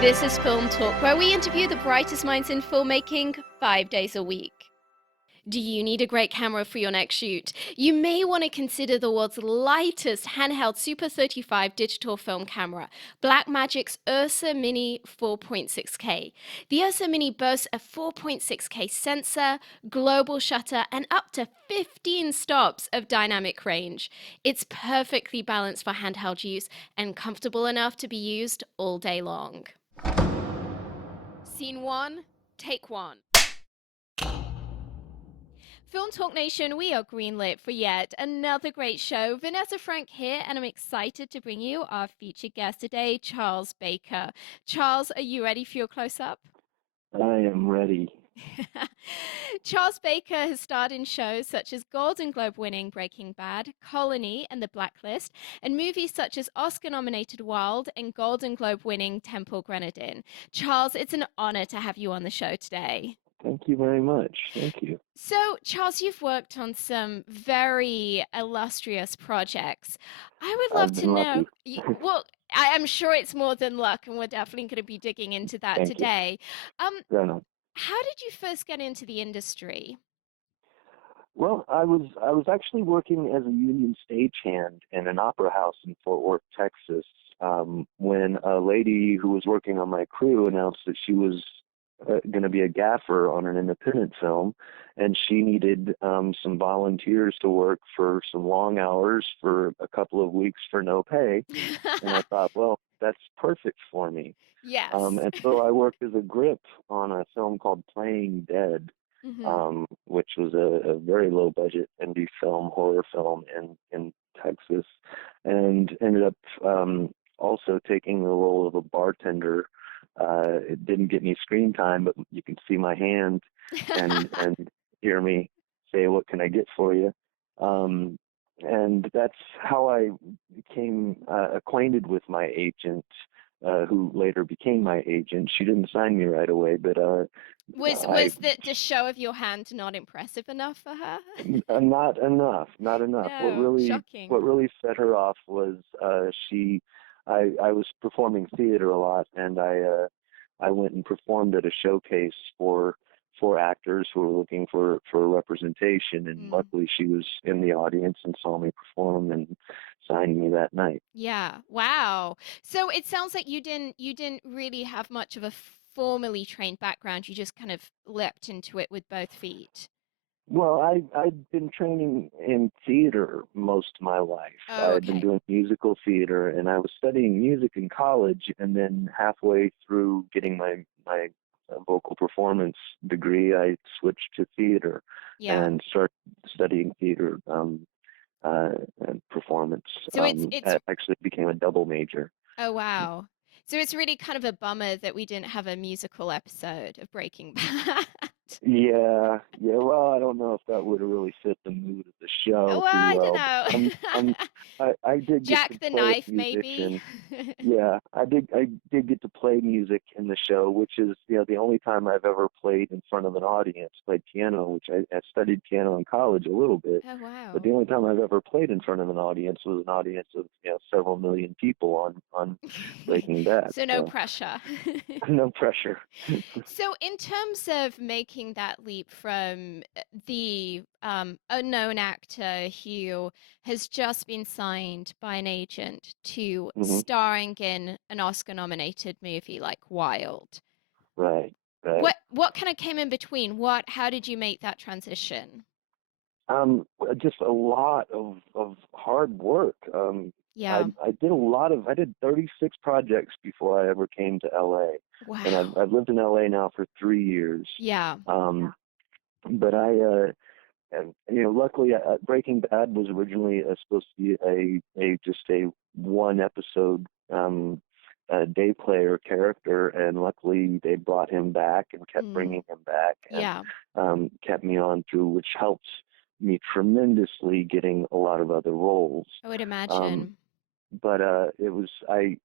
This is Film Talk, where we interview the brightest minds in filmmaking 5 days a week. Do you need a great camera for your next shoot? You may want to consider the world's lightest handheld Super 35 digital film camera, Blackmagic's Ursa Mini 4.6K. The Ursa Mini boasts a 4.6K sensor, global shutter, and up to 15 stops of dynamic range. It's perfectly balanced for handheld use and comfortable enough to be used all day long. Scene one, take one. Film Talk Nation, we are greenlit for yet another great show. Vanessa Frank here, and I'm excited to bring you our featured guest today, Chales Baker. Charles, are you ready for your close up? I am ready. Chales Baker has starred in shows such as Golden Globe winning Breaking Bad, Colony, and The Blacklist, and movies such as Oscar nominated Wild and Golden Globe winning Temple Grenadine. Charles, it's an honor to have you on the show today. Thank you very much. Thank you. So, Charles, you've worked on some very illustrious projects. I would love I've to been know. lucky. Well, I'm sure it's more than luck, and we're definitely going to be digging into that Thank you. today. Um, Right on. how did you first get into the industry? Well, I was actually working as a union stagehand in an opera house in Fort Worth, Texas, when a lady who was working on my crew announced that she was going to be a gaffer on an independent film, and she needed some volunteers to work for some long hours for a couple of weeks for no pay. And I thought, well, that's perfect for me. Yes. And so I worked as a grip on a film called Playing Dead, Hmm. which was a very low budget indie film, horror film in Texas, and ended up also taking the role of a bartender. It didn't get any screen time, but you can see my hand and hear me say, "What can I get for you?" Um, and that's how I became acquainted with my agent, who later became my agent. She didn't sign me right away, but I Was the show of your hand not impressive enough for her? not enough, not enough. No, What shocking. really set her off was she. I was performing theater a lot, and I went and performed at a showcase for actors who were looking for representation, and Mm. luckily she was in the audience and saw me perform and signed me that night. Yeah. Wow. So it sounds like you didn't really have much of a formally trained background. You just kind of leapt into it with both feet. Well, I'd been training in theater most of my life. I Oh, had been okay. doing musical theater, and I was studying music in college. And then halfway through getting my vocal performance degree, I switched to theater Yeah. and started studying theater uh, and performance. So it's I actually became a double major. oh wow. So it's really kind of a bummer that we didn't have a musical episode of Breaking Bad. Yeah, yeah. Well, I don't know if that would have really fit the mood of the show Well, too I don't well, but I'm know. I did get to Jack the play Knife, a maybe. musician. Yeah, I did get to play music in the show, which is the only time I've ever played in front of an audience, played piano, which I studied piano in college a little bit, Oh but wow. the only time I've ever played in front of an audience was an audience of several million people on Breaking Bad. So no So pressure. no pressure. So, in terms of making that leap from the unknown actor who has just been signed by an agent to Hmm. starring in an Oscar-nominated movie like Wild, Right, right. what kind of came in between? How did you make that transition? Just a lot of hard work. Yeah. I did 36 projects before I ever came to LA, and Wow. I've lived in LA now for 3 years. Yeah. Um, but luckily, Breaking Bad was originally supposed to be a just a one episode day player character, and luckily they brought him back and kept Mm. bringing him back and Yeah. kept me on through, which helped me tremendously getting a lot of other roles. I would Um, imagine. but it was I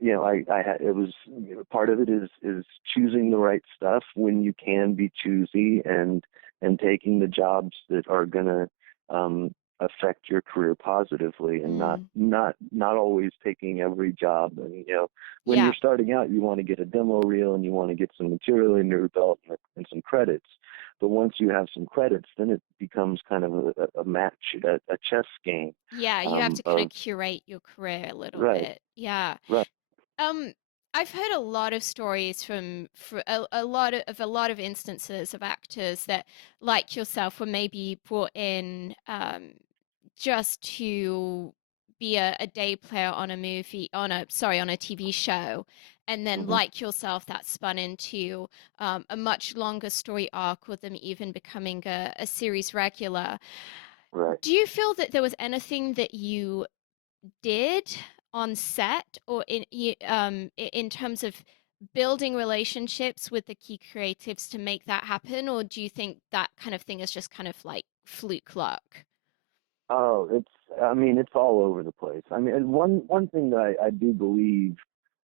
had it was part of it is choosing the right stuff when you can be choosy and taking the jobs that are gonna affect your career positively, and not Mm. not not always taking every job. And when Yeah. you're starting out, you want to get a demo reel and you want to get some material in your belt and some credits. But once you have some credits, then it becomes kind of a match, a chess game. Yeah, you have to kind of Of curate your career a little right, bit. Yeah. right. Um, I've heard a lot of stories from for a lot of instances of actors that, like yourself, were maybe brought in just to be a day player on a movie on a TV show, and then Hmm. like yourself, that spun into a much longer story arc, with them even becoming a series regular. Right. Do you feel that there was anything that you did on set, or in terms of building relationships with the key creatives to make that happen, or do you think that kind of thing is just kind of like fluke luck? Oh, I mean, it's all over the place. I mean, and one thing that I do believe,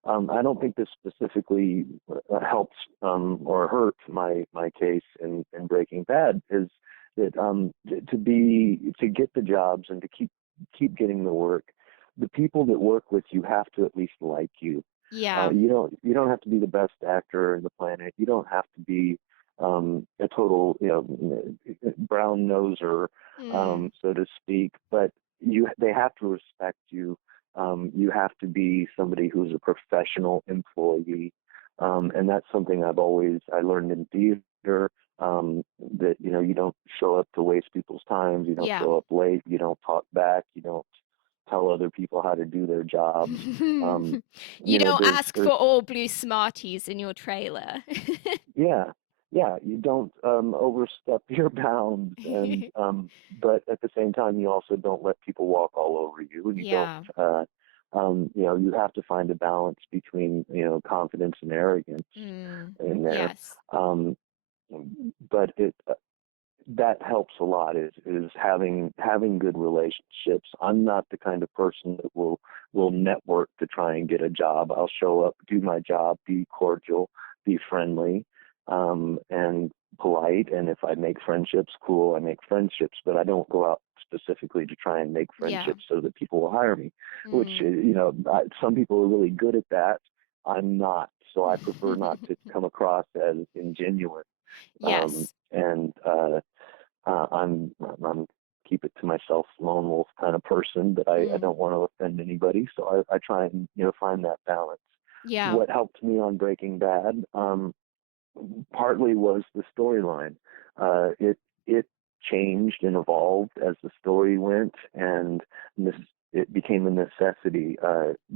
I don't think this specifically helps or hurt my case in Breaking Bad, is that to get the jobs and to keep getting the work, the people that work with you have to at least like you. Yeah. You don't have to be the best actor in the planet. You don't have to be a total brown noser, Mm, so to speak. But they have to respect you. You have to be somebody who's a professional employee, and that's something I learned in theater. That you don't show up to waste people's time. You don't yeah. show up late. You don't talk back. You don't tell other people how to do their jobs. Um, You don't ask there's for all blue Smarties in your trailer. yeah, yeah, you don't overstep your bounds, and but at the same time, you also don't let people walk all over you, and you don't. Yeah. You have to find a balance between confidence and arrogance Mm, in there. yes. Um, but it that helps a lot, is having good relationships. I'm not the kind of person that will network to try and get a job. I'll show up, do my job, be cordial, be friendly, and polite. And if I make friendships, cool, I make friendships. But I don't go out specifically to try and make Yeah. friendships so that people will hire me. Which Mm. some people are really good at that. I'm not, so I prefer not to come across as ingenuine. Yes. And I'm keep it to myself, lone wolf kind of person, but I Mm. don't want to offend anybody, so I try and find that balance. Yeah. What helped me on Breaking Bad partly was the storyline. It changed and evolved as the story went, and this it became a necessity.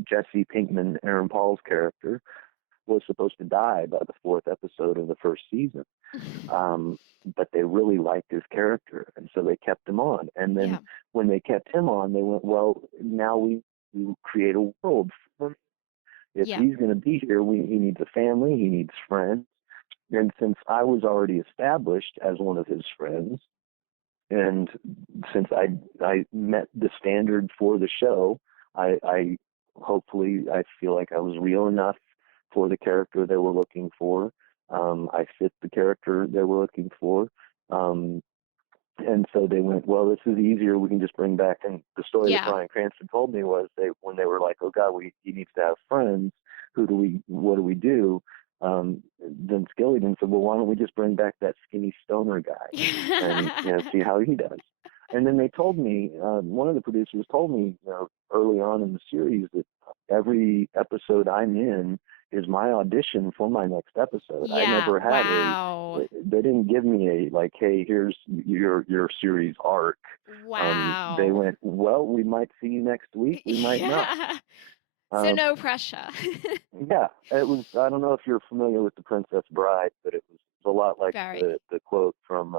Jesse Pinkman, Aaron Paul's character, was supposed to die by the fourth episode of the first season. Um, but they really liked his character, and so they kept him on. And then Yeah. when they kept him on, they went, well, now we create a world for him. If Yeah. he's going to be here, he needs a family, he needs friends. And since I was already established as one of his friends, and since I met the standard for the show, I hopefully I feel like I was real enough for the character they were looking for. I fit the character they were looking for. Um, and so they went, well, this is easier. We can just bring back. And the story that Yeah. Bryan Cranston told me was when they were like, oh God, he needs to have friends. What do we do? Then Skilligan said, well, why don't we just bring back that skinny stoner guy and see how he does. And then they told me, one of the producers told me, early on in the series, that every episode I'm in is my audition for my next episode. I Yeah. never had Wow. they didn't give me a like, hey, here's your series arc. They Wow. went, well, we might see you next week, we might not. Yeah. So Um, no pressure. yeah, it was. I don't know if you're familiar with the Princess Bride, but it was a lot like Very. the quote from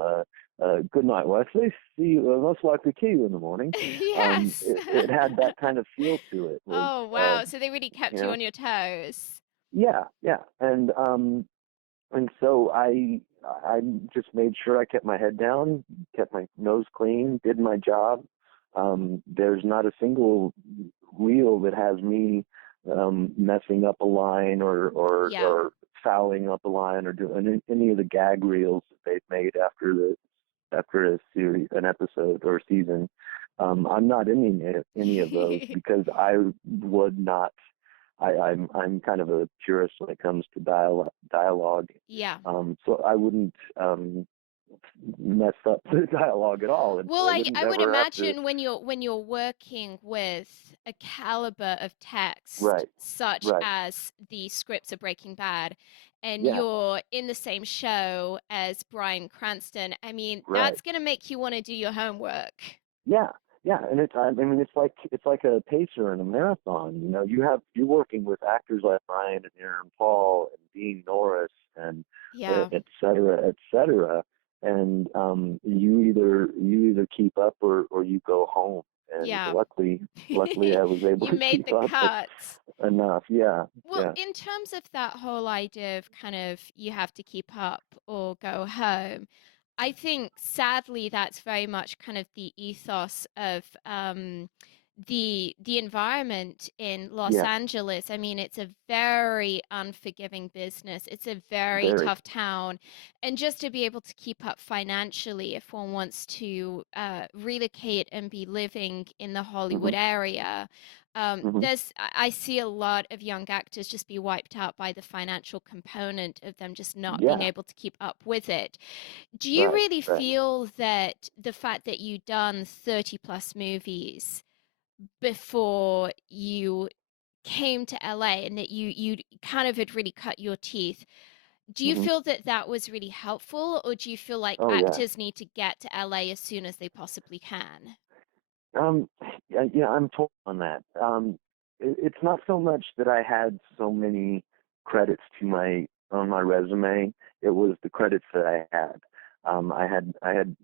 "Good night, Wesley. See you. Most likely see you in the morning." Yes. It had that kind of feel to it. Was Oh, wow. So they really you kept you know, on your toes. yeah, yeah, and so I just made sure I kept my head down, kept my nose clean, did my job. There's not a single reel that has me messing up a line Yeah. or fouling up a line or doing any of the gag reels that they've made after a series, an episode or season. I'm not in any of those because I would not. I'm kind of a purist when it comes to dialogue. Yeah. So I wouldn't mess up the dialogue at all, and Well, so I I wouldn't I would ever have to. imagine when you're working with a caliber of text Right, such right, as the scripts of Breaking Bad, and yeah, you're in the same show as Bryan Cranston, I mean, right. that's gonna make you want to do your homework. Yeah, yeah, and I mean, it's like a pacer in a marathon. You know, you're working with actors like Ryan and Aaron Paul and Dean Norris and Yeah, et cetera, and you either keep up or you go home. And yeah. luckily, I was able You to made keep the up cut. enough. Yeah, Well, yeah, in terms of that whole idea of kind of you have to keep up or go home, I think sadly that's very much kind of the ethos of the environment in Los yeah, Angeles. I mean, it's a very unforgiving business. It's a very very. tough town, and just to be able to keep up financially, if one wants to relocate and be living in the Hollywood Hmm. area, Hmm. I see a lot of young actors just be wiped out by the financial component of them just not being Yeah, able to keep up with it. Do you right, really right. feel that the fact that you've done 30 plus movies before you came to LA and that you kind of had really cut your teeth, do you Hmm. feel that that was really helpful, or do you feel like Oh yeah. actors need to get to LA as soon as they possibly can? Um, yeah, I'm torn on that. It's not so much that I had so many credits to my on my resume. It was the credits that I had. I had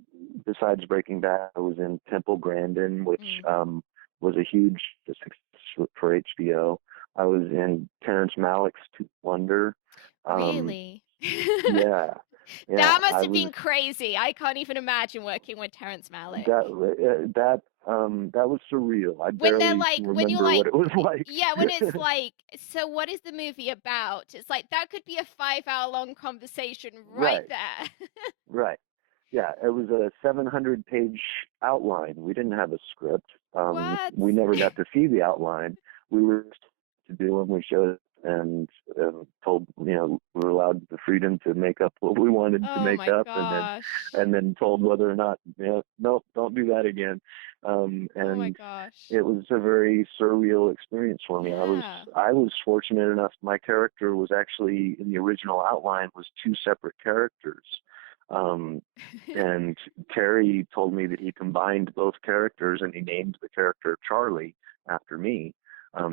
besides Breaking Bad, I was in Temple Grandin, which Mm, was a huge success for HBO. I was in Terrence Malick's Two Wonder. Um, really? yeah, yeah, That must I have was been crazy. I can't even imagine working with Terrence Malick. that was surreal. I When they're barely like, when you're remember what like, it was like. yeah, when it's like, so what is the movie about? It's like that could be a 5 hour long conversation right Right, there. right. Yeah, it was a 700-page outline. We didn't have a script. What? We never got to see the outline. We were to do when we showed it and told, we were allowed the freedom to make up what we wanted to Oh make my up, gosh. and then told whether or not, nope, don't do that again. Oh my And gosh. it was a very surreal experience for me. Yeah. I was fortunate enough. My character was actually in the original outline was two separate characters. Um, and Terry told me that he combined both characters and he named the character Charlie after me,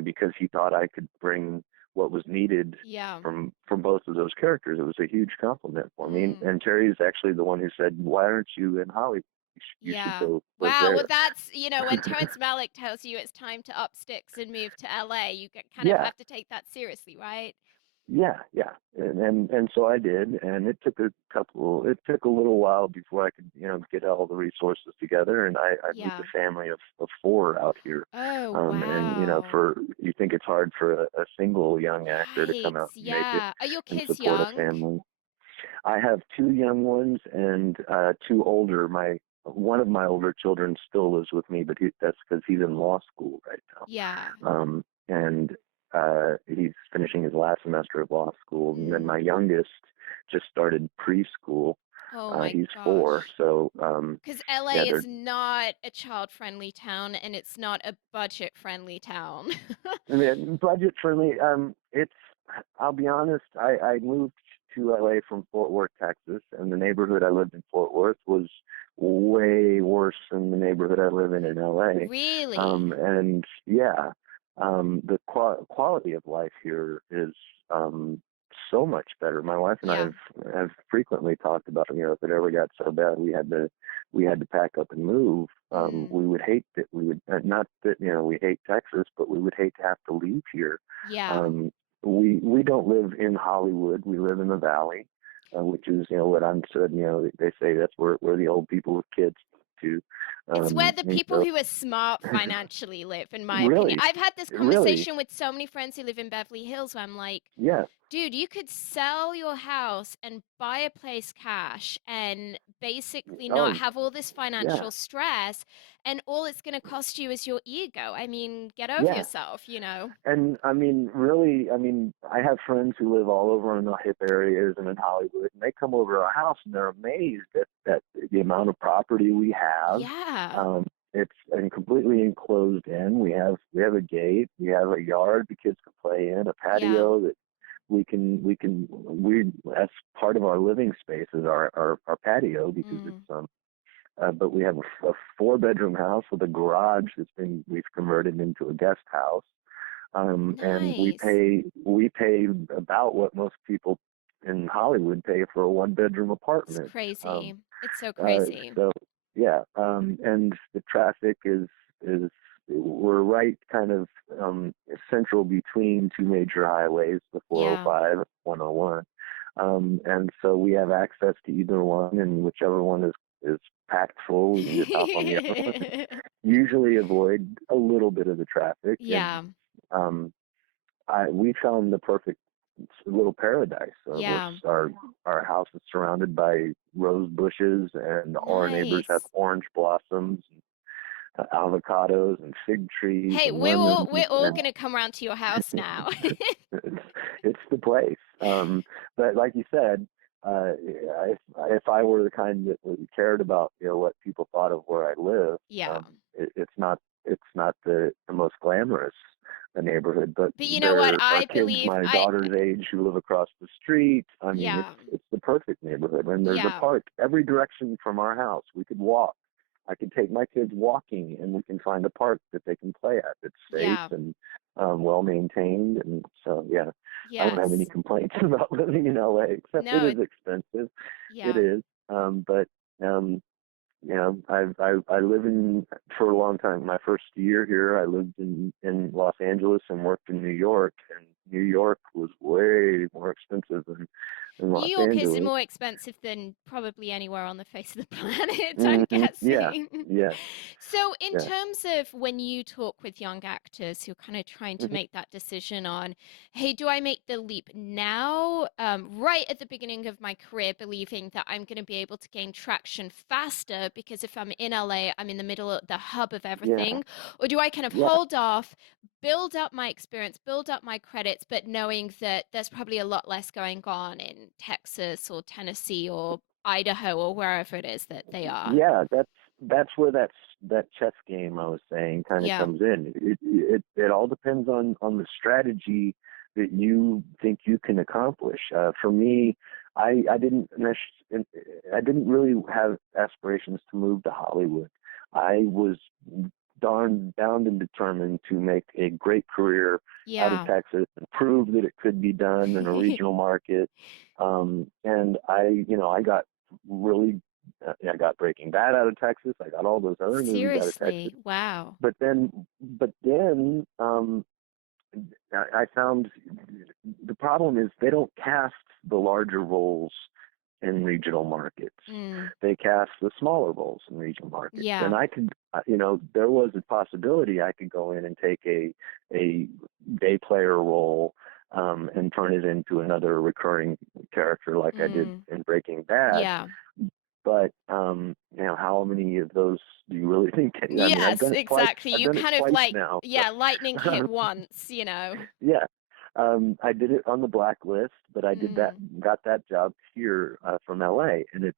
because he thought I could bring what was needed Yeah. from both of those characters. It was a huge compliment for me. Mm. And Terry is actually the one who said, "Why aren't you in Hollywood? You should Yeah. go live Wow. Well, there." that's, when Terrence Malick tells you it's time to up sticks and move to LA, you kind of Yeah, have to take that seriously, right? yeah, and so I did, and it took a little while before I could, get all the resources together, and I moved Yeah. a family of four out here, Oh, and wow. for you think it's hard for a single young actor to come Right. out and make it Yeah. Are your and kids support a young? family. I have two young ones and two older. My One of my older children still lives with me, but that's because he's in law school right now, Yeah. and he's finishing his last semester of law school. And then Mm. my youngest just started preschool. Oh my He's four, gosh. so Because yeah, LA they're is not a child-friendly town and it's not a budget-friendly town. I mean, budget friendly. It's I'll be honest. I moved to LA from Fort Worth, Texas, and the neighborhood I lived in Fort Worth was way worse than the neighborhood I live in LA. Really? And yeah, the quality of life here is so much better. My wife and I Yeah. have frequently talked about, if it ever got so bad we had to pack up and move. Mm. We would hate that we would not that we hate Texas, but we would hate to have to leave here. Yeah. Um, we don't live in Hollywood. We live in the Valley, which is what I'm said. They say that's where the old people with kids to. It's where the You people know, who are smart financially live, in my opinion. really, I've had this really, conversation with so many friends who live in Beverly Hills where I'm like, yeah, dude, you could sell your house and buy a place cash and basically not oh, have all this yeah, financial stress, and all it's going to cost you is your ego. I mean, get over yeah. yourself. And I mean, really, I mean, I have friends who live all over in the hip areas and in Hollywood, and they come over to our house and they're amazed at the amount of property we have. Yeah. Um, it's and completely enclosed in. We have a gate, we have a yard the kids can play in, a Yeah. patio that we that's part of our living space is our patio because Mm. it's but we have a 4 bedroom house with a garage we've converted into a guest house, and Nice. we pay about what most people in Hollywood pay for a 1 bedroom It's apartment. Um, crazy. It's so crazy. so yeah, and the traffic is we're right kind of central between two major highways, the Yeah. 405 and 101. And so we have access to either one, and whichever one is packed full, we can just hop on the other one. Usually avoid a little bit of the traffic, and Yeah. um, we found the perfect little paradise. Yeah. Our house is surrounded by rose bushes, and all our neighbors have Nice. orange blossoms, avocados, and fig trees, Hey, and we're all lemons, we're all and gonna come around to your house now. it's the place. But like you said, if I were the kind that cared about what people thought of where I live, Yeah. it's not the most glamorous neighborhood, but But you know what? there are I kids believe my I daughter's age who live across the street. I mean, yeah. it's the perfect neighborhood, and there's a Yeah. park every direction from our house. We could walk. I could take my kids walking, and we can find a park that they can play at. It's safe Yeah. and well maintained, and so yeah, I don't have any Yes. complaints about living in LA, except it No, is expensive. It yeah. is, but um, I live in for a long time. My first year here, I lived in Los Angeles and worked in New York, and New York was way more expensive than New Los York is Angeles. more expensive than probably anywhere on the face of the planet, I'm Yeah, guessing. yeah, So, in yeah. terms of when you talk with young actors who are kind of trying to Hmm. make that decision on, hey, do I make the leap now, right at the beginning of my career, believing that I'm going to be able to gain traction faster because if I'm in LA, I'm in the middle of the hub of Yeah, everything? Or do I kind of yeah. hold off, build up my experience, build up my credits, but knowing that there's probably a lot less going on in Texas or Tennessee or Idaho or wherever it is that they are? Yeah, that's where that chess game I was saying kind of Yeah. comes in. It all depends on the strategy that you think you can accomplish. For me, I didn't really have aspirations to move to Hollywood. I was darn bound and determined to make a great career out of Yeah. Texas and prove that it could be done in a regional market. And I got really I got Breaking Bad out of Texas. I got all those other movies out of Texas. Seriously. Wow. But then, I found the problem is they don't cast the larger roles in regional markets. Mm. They cast the smaller roles in regional markets. Yeah. And I could, there was a possibility I could go in and take a day player role and turn it into another recurring character like I did Mm. in Breaking Bad. Yeah. But how many of those do you really think? I mean, I've Yes, done it twice. exactly. I've You done it kind of twice like, now. So. yeah, lightning hit once. Yeah, I did it on the blacklist, but I did that, Mm. got that job here from LA, and it's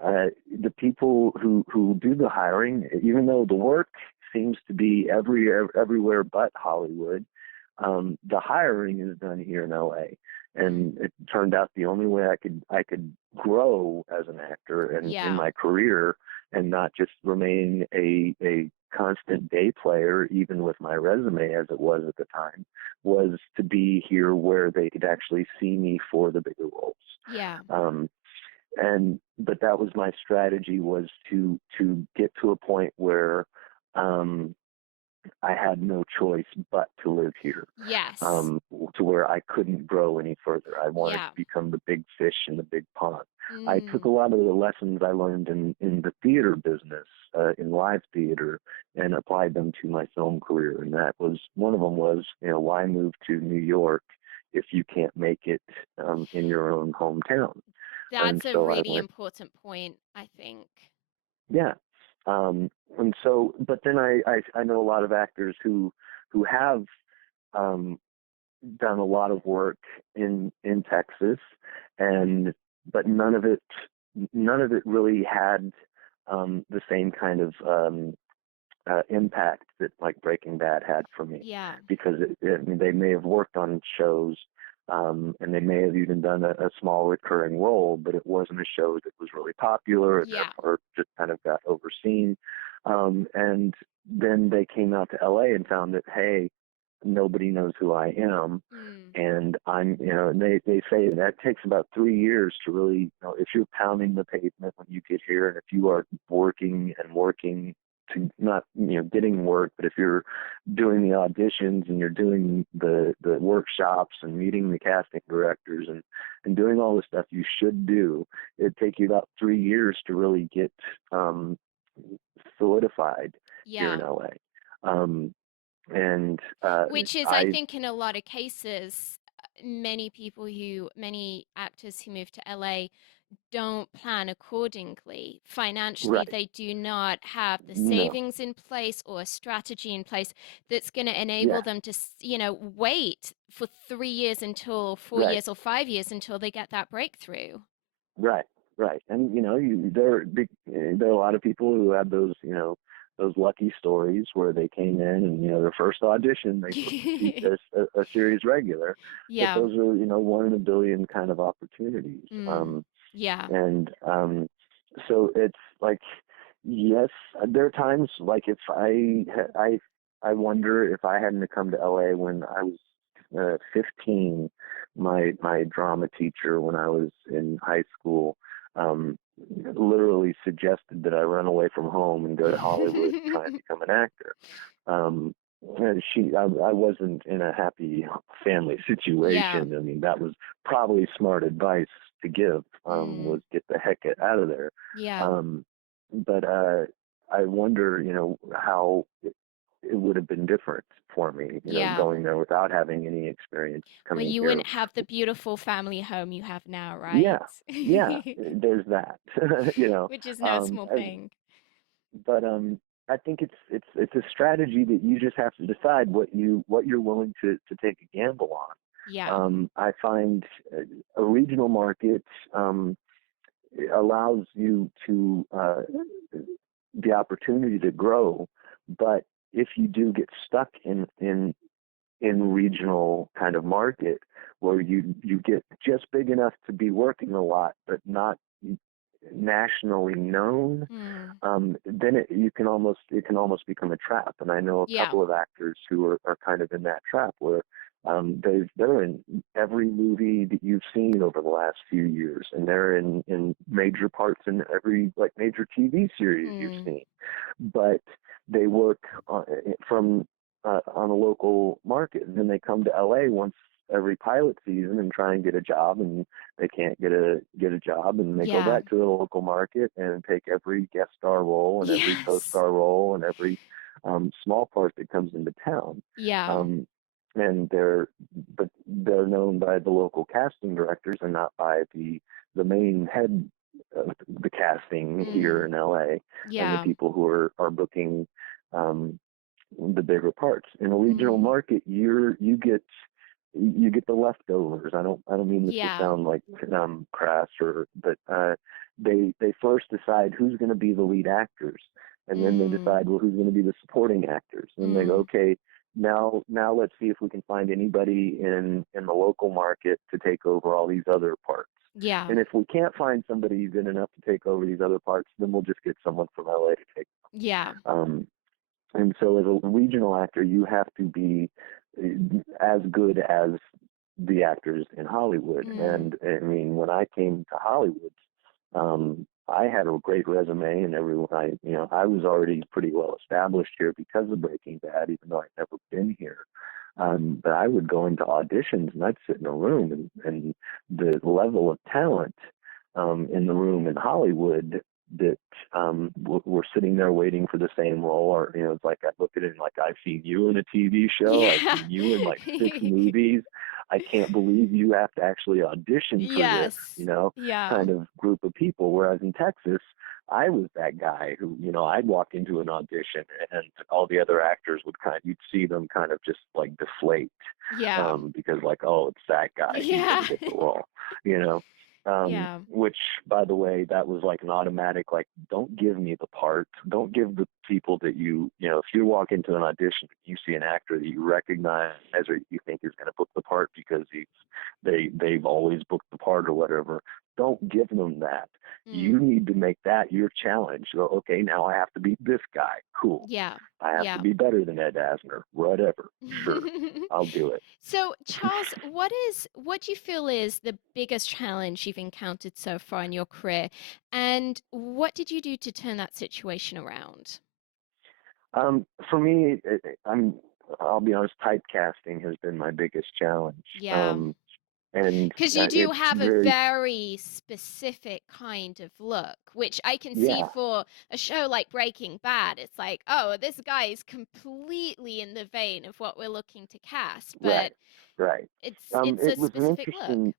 the people who do the hiring, even though the work seems to be everywhere but Hollywood, the hiring is done here in LA. Mm. And it turned out the only way I could grow as an actor and in Yeah. my career and not just remain a constant day player, even with my resume as it was at the time, was to be here where they could actually see me for the bigger roles. Yeah. Um, but that was my strategy, was to get to a point where I had no choice but to live here, Yes. to to where I couldn't grow any further. I wanted Yeah. to become the big fish in the big pond. I took a Mm. lot of the lessons I learned in the theater business, in live theater, and applied them to my film career. And that was one of them was, why move to New York if you can't make it in your own hometown? And That's a so I really went, important point, I think. yeah. And so, but then I know a lot of actors who have um, done a lot of work in Texas, and but none of it really had the same kind of impact that like Breaking Bad had for me, Yeah. because I mean, they may have worked on shows, and they may have even done a small recurring role, but it wasn't a show that was really popular, and their Yeah. part just kind of got overseen. And then they came out to LA and found that, hey, nobody knows who I am. Mm. And and they say that takes about 3 years to really, if you're pounding the pavement when you get here, and if you are working and working to not, getting work, but if you're doing the auditions and you're doing the workshops and meeting the casting directors and doing all the stuff you should do, it'd take you about 3 years to really get um, solidified here in Yeah. LA. And Which is, I I think, in a lot of cases, many actors who move to LA don't plan accordingly. Financially, right, they do not have the no, savings in place or a strategy in place that's going to enable yeah, them to, wait for 3 years until four right, years or 5 years until they get that breakthrough. right, right. And there are a lot of people who have those lucky stories where they came in and their first audition they were a series regular, but Yeah. those are one in a billion kind of opportunities. Mm. Yeah. And so it's like, yes, there are times like if I wonder if I hadn't come to LA when I was 15, my drama teacher when I was in high school um, literally suggested that I run away from home and go to Hollywood and try and become an actor. And I wasn't in a happy family Yeah. situation. I mean, that was probably smart advice to give, Mm. was get the heck out of there. Yeah. Um, but I wonder, how it would have been different for me, Yeah. going there without having any experience Well, coming you here. wouldn't have the beautiful family home you have now, right? Yeah, yeah, there's that, Which is no um, small as, thing. but I think it's a strategy that you just have to decide what you're willing to take a gamble on. Yeah. I find a regional market allows you to the opportunity to grow, but if you do get stuck in regional kind of market where you get just big enough to be working a lot, but not nationally known, Mm. then it can almost become a trap. And I know a Yeah. couple of actors who are kind of in that trap where they're in every movie that you've seen over the last few years, and they're in major parts in every like major TV series you've Mm. seen, but they work on a local market, and then they come to LA once every pilot season and try and get a job, and they can't get a job, and they go Yeah. back to the local market and take every guest star role and every Yes. co-star role and every small part that comes into town. Yeah. Um, and they're known by the local casting directors and not by the main head of the casting here Mm. in LA, and the Yeah. people who are booking um, the bigger parts. In a regional Mm. market, you get the leftovers. I don't mean this to Yeah. sound like crass, but they first decide who's going to be the lead actors, and then they Mm. decide, well, who's going to be the supporting actors. And they go, Mm. okay, now let's see if we can find anybody in the local market to take over all these other parts. Yeah. And if we can't find somebody good enough to take over these other parts, then we'll just get someone from LA to take Yeah. them. And so as a regional actor, you have to be as good as the actors in Hollywood. Mm. And I mean, when I came to Hollywood, I had a great resume, and I was already pretty well established here because of Breaking Bad, even though I'd never been here. But I would go into auditions and I'd sit in a room, and the level of talent in the room in Hollywood that were sitting there waiting for the same role, or it's like I look at it and like I've seen you in a TV show, I've Yeah. seen you in like 6 movies. I can't believe you have to actually audition for this, Yes. Yeah. kind of group of people. Whereas in Texas, I was that guy who, I'd walk into an audition and all the other actors would you'd see them kind of just like deflate, Yeah. because like, oh, it's that guy, he's Yeah. gonna get the role, you know. Yeah. Which, by the way, that was like an automatic, like, don't give me the part. Don't give the people that if you walk into an audition, you see an actor that you recognize or you think is going to book the part because they've always booked the part or whatever. Don't give them that. You Mm. need to make that your challenge. So, okay, now I have to beat this guy. Cool. Yeah. I have to Yeah. be better than Ed Asner. Whatever. Sure, I'll do it. So, Charles, what do you feel is the biggest challenge you've encountered so far in your career, and what did you do to turn that situation around? For me, I'll be honest, typecasting has been my biggest challenge. Yeah. And Because you do it's have a very, very specific kind of look, which I can see yeah, for a show like Breaking Bad. It's like, oh, this guy is completely in the vein of what we're looking to cast, right, but right. it's a It was specific look.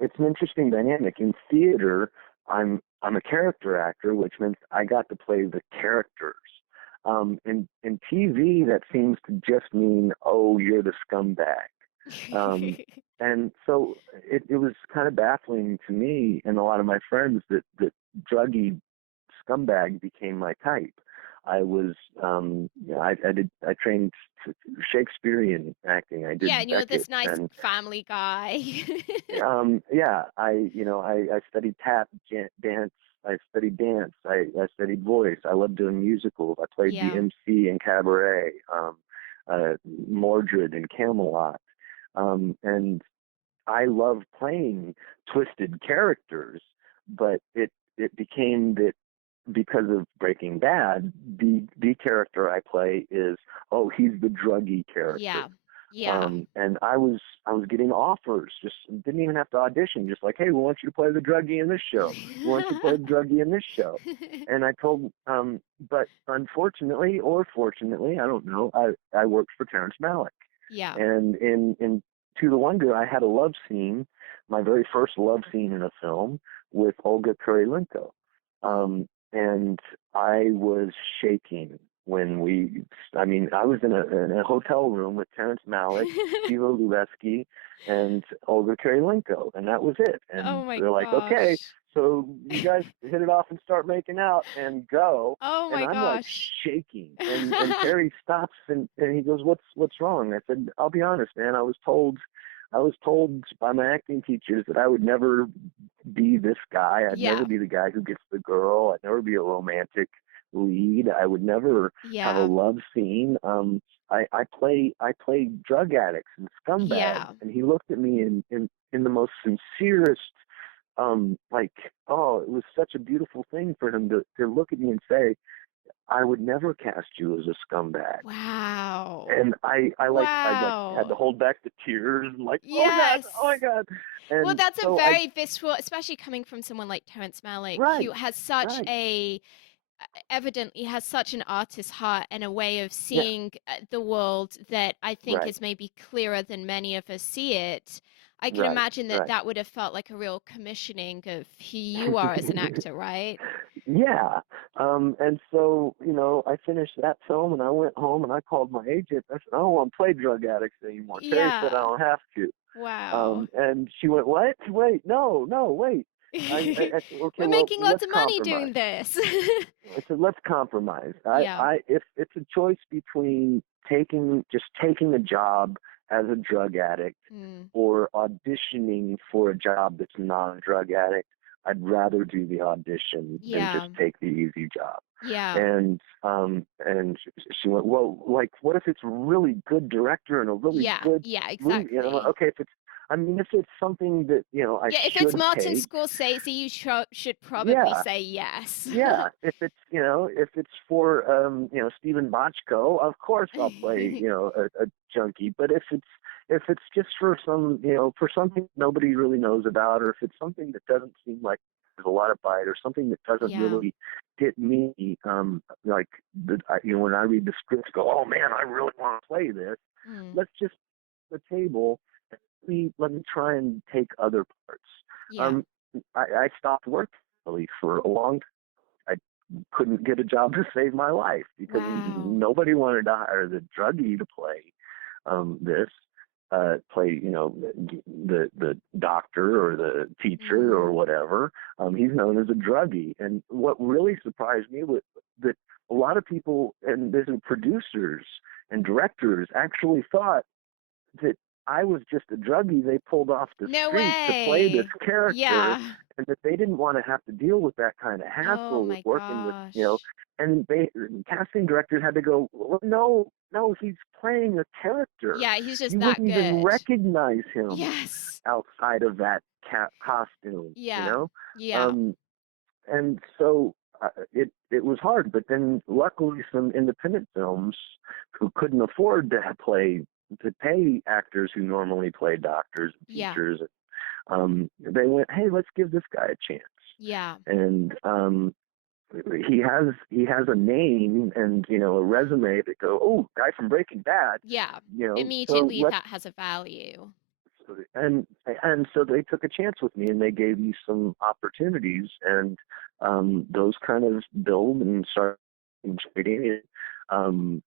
it's an interesting dynamic. In theater, I'm a character actor, which means I got to play the characters. In TV, that seems to just mean, oh, you're the scumbag. Um, and so it was kind of baffling to me and a lot of my friends that druggy scumbag became my type. I was, I trained Shakespearean acting. I Yeah, did and you're Beckett, this nice and family guy. yeah, I studied tap dance. I studied dance. I studied voice. I loved doing musicals. I played the Yeah. MC in Cabaret, Mordred in Camelot, and I love playing twisted characters. But it became that because of Breaking Bad, the character I play is, oh, he's the druggy character. Yeah. Yeah. And I was getting offers, just didn't even have to audition, just like, hey, we want you to play the druggie in this show. We want you to play the druggie in this show. And I told, but unfortunately or fortunately, I don't know, I worked for Terrence Malick. Yeah. And in To the Wonder, I had a love scene, my very first love scene in a film with Olga Kurylenko. And I was shaking when I was in a hotel room with Terrence Malick, Kilo Lubeski, and Olga Kurylenko, and that was it. And Oh my they're like, okay, gosh. so you guys hit it off and start making out and go. Oh And my I'm like gosh. shaking. And Terry stops and he goes, what's wrong? I said, I'll be honest, man, I was told by my acting teachers that I would never be this guy. I'd never Yeah. be the guy who gets the girl. I'd never be a romantic lead. I would never have a Yeah. love scene. I play drug addicts and scumbags. Yeah. And he looked at me in the most sincerest, like, oh, it was such a beautiful thing for him to look at me and say, I would never cast you as a scumbag. Wow. And I had to Wow. hold back the tears, and like, oh my god, oh my Yes. god. Well, And that's a so very visceral, especially coming from someone like Terrence Malick, who right, has such right, a evidently has such an artist's heart and a way of yeah, seeing the world that I think right, is maybe clearer than many of us see it. I can right, imagine that right. that would have felt like a real commissioning of who you are as an actor, right? Yeah. And so, I finished that film and I went home and I called my agent. I said, I don't want to play drug addicts anymore. Terry said I Yeah. don't have to. Wow. And she went, what? Wait, no, no, wait. I said, okay, We're well, making lots let's of money compromise. doing this. I said, let's compromise. Yeah. If it's a choice between taking a job as a drug addict Mm. or auditioning for a job that's not a drug addict, I'd rather do the audition than just Yeah. take the easy job. Yeah. And she went, well, like, what if it's a really good director and a really Yeah. good Yeah, movie? And I'm like, exactly. okay, I mean, if it's something that I Yeah, if it's should Martin take, Scorsese, you should probably yeah, say yes. yeah. If it's for Stephen Bochco, of course I'll play a junkie. But if it's just for for something nobody really knows about, or if it's something that doesn't seem like there's a lot of bite, or something that doesn't Yeah. really get me, like when I read the script, go, oh man, I really want to play this. Mm. Let's just the table. Let me try and take other parts. Yeah. Um, I stopped working really for a long time. I couldn't get a job to save my life because Wow. nobody wanted to hire the druggie to play this. Play, the doctor or the teacher or Mm. whatever. He's known as a druggie. And what really surprised me was that a lot of people and there's producers and directors actually thought that I was just a druggie they pulled off the No street to play this way. character, Yeah. and that they didn't want to have to deal with that kind of Oh hassle with my working with, gosh. and casting directors had to go, well, no, no, he's playing a character. Yeah, he's just You that wouldn't even good. recognize him Yes. outside of that costume, Yeah. Yeah. Um, and so it was hard. But then luckily some independent films who couldn't afford to pay actors who normally play doctors and Yeah. teachers, they went, hey, let's give this guy a chance. Yeah. And he has a name and a resume that go, oh, guy from Breaking Bad, Yeah. so Immediately let's that has a value. and so they took a chance with me and they gave me some opportunities, and those kind of build and start trading it. Um,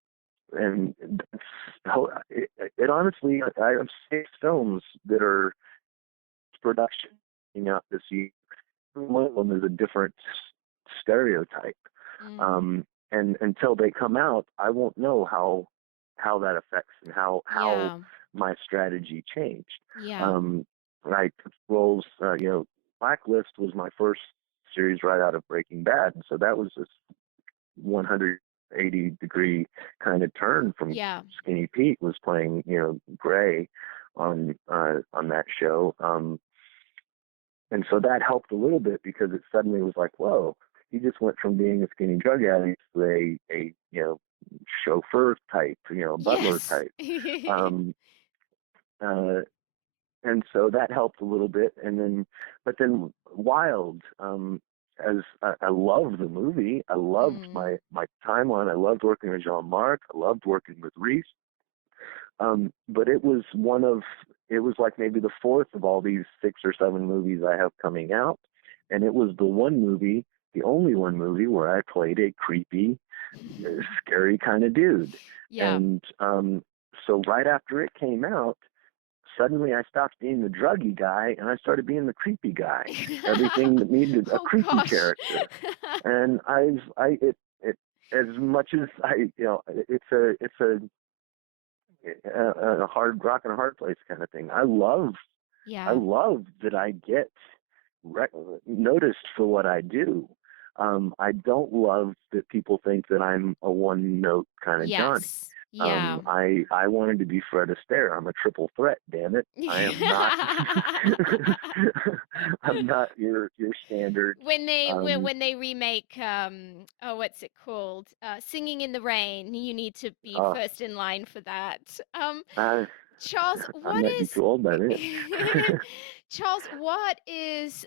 and that's how it honestly, I have 6 films that are production coming out this year. One of them is a different stereotype. Mm. And until they come out, I won't know how that affects and how Yeah. my strategy changed. Yeah. Um, right, roles, Blacklist was my first series right out of Breaking Bad, and so that was this 180-degree kind of turn from Yeah. Skinny Pete was playing Gray on that show. And so that helped a little bit because it suddenly was like, whoa, he just went from being a skinny drug addict to a chauffeur type, butler Yes. type. Um, uh, and so that helped a little bit. But then Wild, as I loved the movie, I loved Mm. my time on. I loved working with Jean-Marc. I loved working with Reese. But it was like maybe the fourth of all these 6 or 7 movies I have coming out. And it was the only one movie where I played a creepy, scary kind of dude. Yeah. And so right after it came out, suddenly I stopped being the druggy guy and I started being the creepy guy. Everything that needed a Oh creepy gosh. character. And it as much as it's a hard rock and a hard place kind of thing. I Yeah. love that I get noticed for what I do. I don't love that people think that I'm a one note kind of Johnny. Yes. Yeah. I wanted to be Fred Astaire. I'm a triple threat. Damn it! I am not. I'm not your standard. When they remake oh, what's it called? Singing in the Rain, you need to be Uh, first in line for that. I Charles, I what might be is too old by then. Charles, what is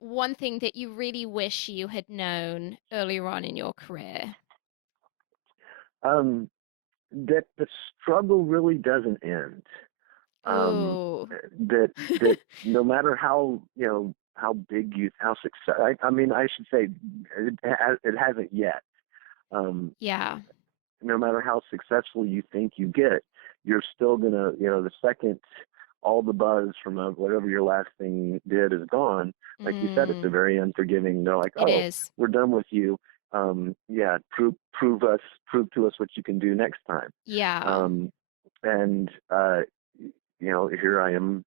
one thing that you really wish you had known earlier on in your career? um, that the struggle really doesn't end. Um, Oh. that no matter how big how success. I mean, I should say it hasn't yet. Um, Yeah. no matter how successful you think you get, you're still gonna, the second all the buzz from whatever your last thing did is gone. Like you said, it's a Mm, very unforgiving. They're like, it oh, is. we're done with you. Yeah, prove to us what you can do next time. Yeah. Um, and here I am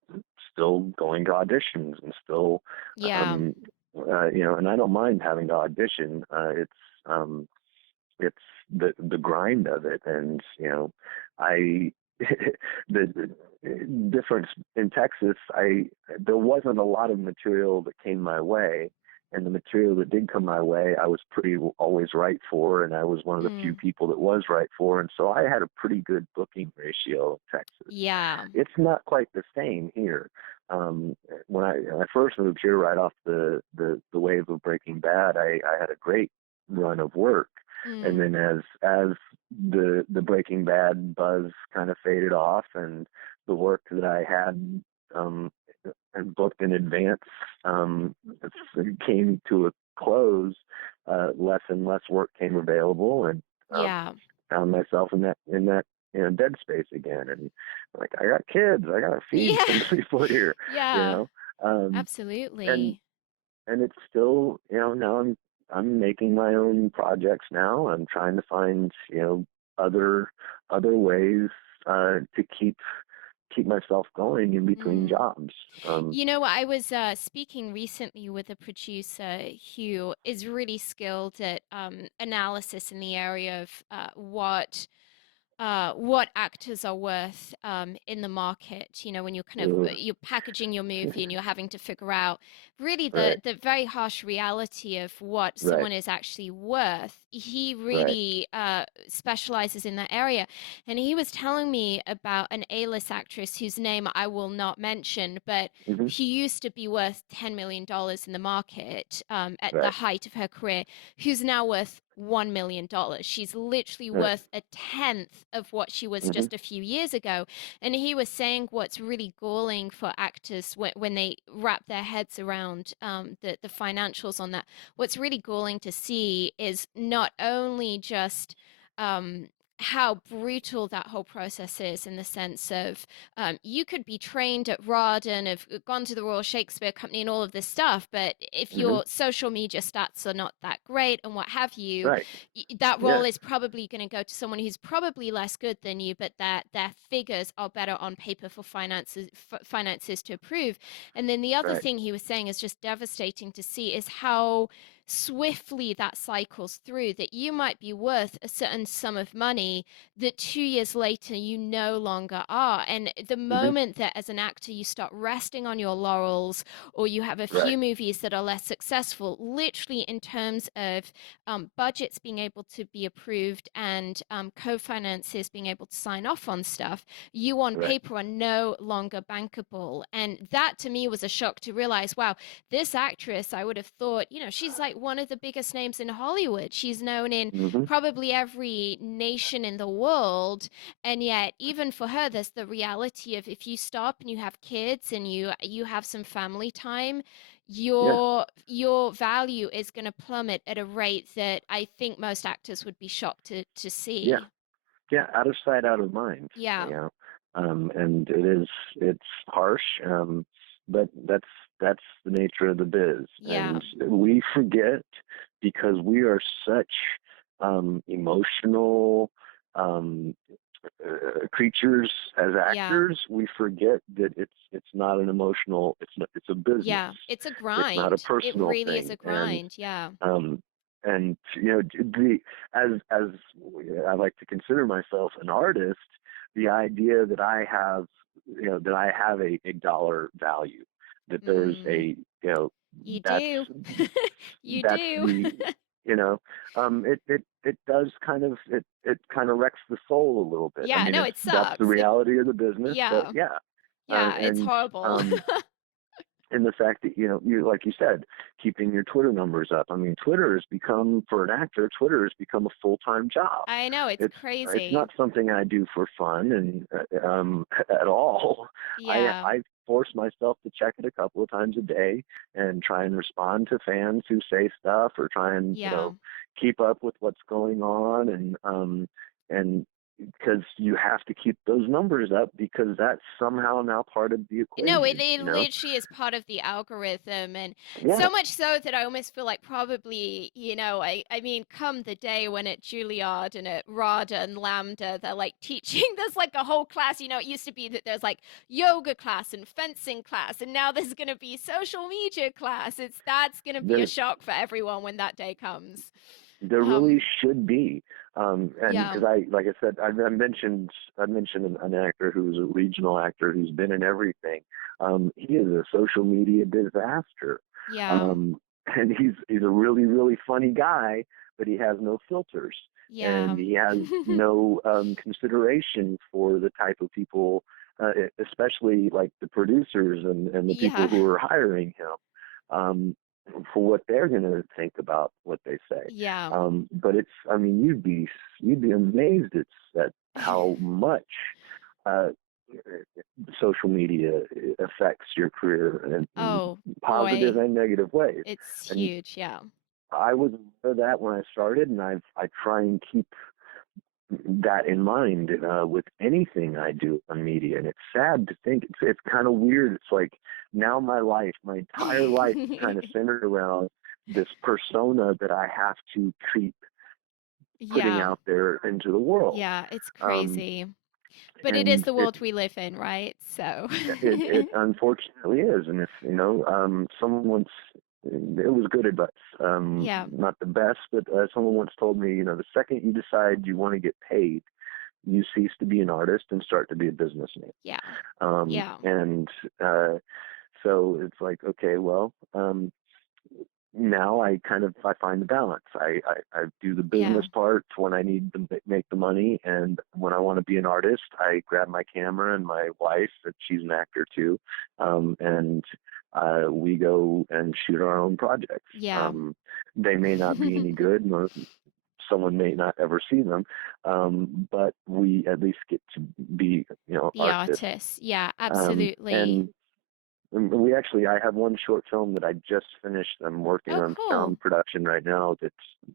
still going to auditions and still Yeah. um, and I don't mind having to audition. Um, it's the grind of it, and I the difference in Texas, I there wasn't a lot of material that came my way, and the material that did come my way, I was pretty always right for, and I was one of the few Mm, people that was right for, and so I had a pretty good booking ratio in Texas. yeah. It's not quite the same here. Um, when I first moved here, right off the wave of Breaking Bad, I had a great run of work, and Mm, then as the Breaking Bad buzz kind of faded off, and the work that I had um, and booked in advance came to a close, less and less work came available, and yeah. found myself in that dead space again. And like, I got kids, I got to feed some Yeah. people here, you Yeah. know. Um, and Absolutely. and it's still, now I'm making my own projects now. I'm trying to find, other other ways to keep myself going in between Mm. jobs. You know, I was speaking recently with a producer who is really skilled at analysis in the area of what actors are worth in the market. You know, when you're kind of uh, you're packaging your movie and you're having to figure out really right, the very harsh reality of what right, someone is actually worth. He right. really specializes in that area, and he was telling me about an A-list actress whose name I will not mention, but Hmm. she used to be worth $10 million in the market at the Right. height of her career, who's now worth $1 million. She's literally Right. worth a tenth of what she was Hmm. just a few years ago. And he was saying what's really galling for actors when they wrap their heads around the financials on that. What's really galling to see is not only just um, how brutal that whole process is in the sense of you could be trained at ROD and have gone to the Royal Shakespeare Company and all of this stuff, but if Hmm. your social media stats are not that great and what have you, Right. that role Yeah. is probably going to go to someone who's probably less good than you, but that their figures are better on paper for finances to approve. And then the other Right. thing he was saying is just devastating to see is how swiftly that cycles through, that you might be worth a certain sum of money that 2 years later you no longer are. And the Hmm. moment that as an actor you start resting on your laurels, or you have a Right. few movies that are less successful, literally in terms of budgets being able to be approved and co-finances being able to sign off on stuff, you on Right. paper are no longer bankable. And that to me was a shock to realize, wow, this actress, I would have thought, she's like one of the biggest names in Hollywood. She's known in Hmm. probably every nation in the world. And yet, even for her, there's the reality of if you stop and you have kids and you have some family time, Yeah. your value is going to plummet at a rate that I think most actors would be shocked to Yeah. see. Yeah. Out of sight, out of mind. Yeah, And it's harsh, but that's the nature of the biz, yeah, and we forget because we are such emotional um, creatures as yeah, actors. We forget that it's not an emotional. It's a business. yeah. It's a It's not a grind. It personal really is thing, a grind. Yeah. um, and the as I like to consider myself an artist, the idea that I have a dollar value, that there's Mm, a you know you that's do. You that's do. the it does kind of wrecks the soul a little bit. I Yeah, mean, no, it's it that's the sucks. reality of the business, but Yeah. yeah. Yeah, it's And horrible. um and the fact that you like you said, keeping your Twitter numbers up. I mean, Twitter has become, for an actor, Twitter has become a full-time job. I know, it's It's crazy. not something I do for fun and at all. I Yeah. I force myself to check it a couple of times a day and try and respond to fans who say stuff, or try and Yeah. keep up with what's going on, and because you have to keep those numbers up because that's somehow now part of the No, equation, it you know? literally is part of the algorithm, and Yeah, so much so that I almost feel like probably, I mean, come the day when at Juilliard and at RADA and Lambda, they're like teaching, there's like a whole class, it used to be that there's like yoga class and fencing class, and now there's going to be social media class. That's going to be a there shock for everyone when that day comes. there really Um, should be. And yeah, because like I said, I mentioned an actor who's a regional actor who's been in everything. He is a social media disaster. yeah, Um, and he's a really, really funny guy, but he has no filters yeah, and he has no consideration for the type of people, especially like the producers and the people yeah, who are hiring him. Um, for what they're going to think about what they say. yeah. But I mean, you'd be amazed at how much uh, social media affects your career in Oh positive boy, and negative ways. it's And huge, yeah. I was aware of that when I started, and I try and keep that in mind with anything I do on media. And it's sad to think it's kind of weird. It's like now my entire life is kind of centered around this persona that I have to keep putting Yeah, out there into the world. yeah, it's Um, crazy. But it is and the world we live in, right? So, it unfortunately is. And if someone once, it was good advice, yeah, not the best, but someone once told me, the second you decide you want to get paid, you cease to be an artist and start to be a businessman. yeah, Um, yeah, and uh, so it's like, okay, well, now I find the balance. I do the yeah, business part when I need to make the money, and when I want to be an artist, I grab my camera and my wife, that she's an actor too, and we go and shoot our own projects. yeah, They may not be any good, nor someone may not ever see them, but we at least get to be, the artists. artist. Yeah, Um, absolutely. and I have one short film that I just finished. I'm working Oh, on cool. sound production right now. That's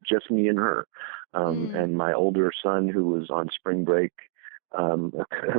just me and her, Mm. and my older son, who was on spring break um,